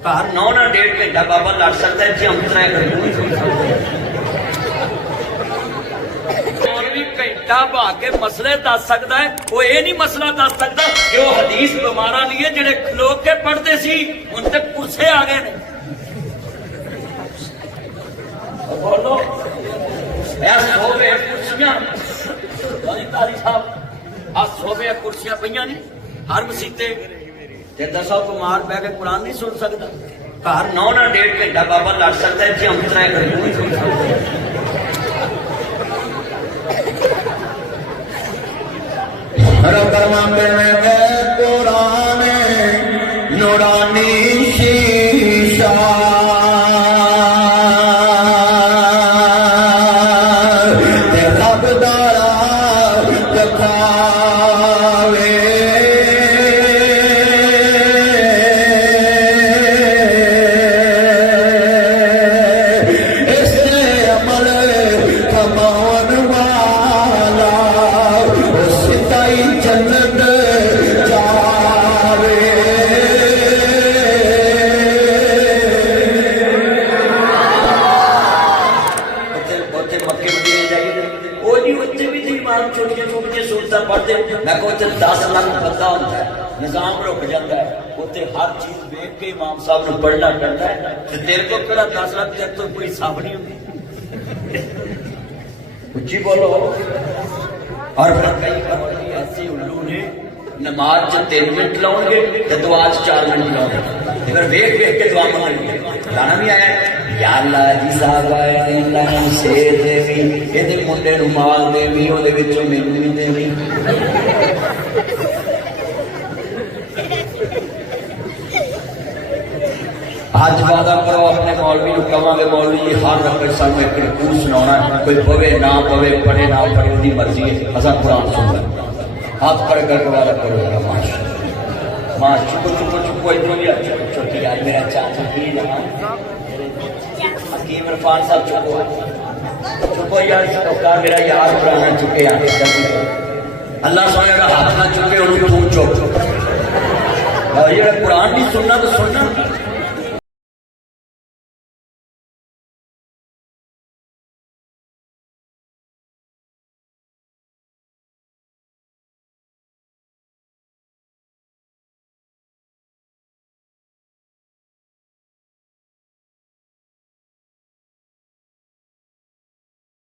घर 9 ना 1.5 घंटा बाबा लड़ सकता है जी अंतरा घंटा भाग के मसले दस सकता है, वो ये नहीं मसला दस सकता कि वो हदीस बीमारा नहीं है जेडे खलो के पढ़ते सी उन तक कुर्से आ गए ने। बोलो कुर्सियां कुर्सियां पई ने हर मसीते दसो कुमार बह के कुरान नहीं सुन सकता। घर 9 ना 1.5 घंटा बाबा लड़ सकता है जी अंतरा कुरान नूरानी शीशा खबदारा दिखावे इससे अमल कमाने वाला सिताई जन्नत जावे। छोटिया सूरत पढ़ते मैं को 10 लाख बंदा होता है, निजाम रुक जाता है, उत्ते हर चीज देख के इमाम साहब ने पढ़ना पड़ता है। तेरे को केड़ा 10 लाख तेरे तो कोई हिसाब नहीं होती। उच्ची बोलो। और फिर कई ऐसे उल्लू ने नमाज 3 मिनट लाओगे तो दुआ 4 मिनट लाओगे, फिर वेख वेख के दुआ मांगेंगे। गाना भी आया या अल्लाह जी साहब आए अल्लाह शेर देवी ਇਹਦੇ ਮੁੰਡੇ ਨੂੰ ਮਾਲ ਦੇਵੀ ਉਹਦੇ ਵਿੱਚੋਂ ਮੈਨੂੰ ਵੀ ਦੇਵੀ। ਅੱਜ ਵਾਦਾ ਕਰੋ ਆਪਣੇ ਮੌਲਵੀ ਨੂੰ ਕਵਾਂਗੇ ਮੌਲਵੀ ਜੀ ਹਰ ਰਕਤ ਸਾਨੂੰ ਇੱਕ ਰਕੂዕ ਸੁਣਾਉਣਾ, ਕੋਈ ਪਵੇ ਨਾ ਪਵੇ ਪੜੇ ਨਾ ਪੜੇ ਉਹਦੀ ਮਰਜ਼ੀ ਹੈ, ਅਸਾਂ ਕੁਰਾਨ ਸੁਣਨਾ। हाथ पढ़ कर वादा करो माँ चुप चुप चुप इधरों भी छोटी यार मेरा चाचा ही हकीम इरफान साहब चुपो चुपो यार का मेरा यार पुराना चुके आगे अल्लाह सोने का हाथ ना चुके और तू चुप। ये कुरान नहीं सुनना तो सुनना।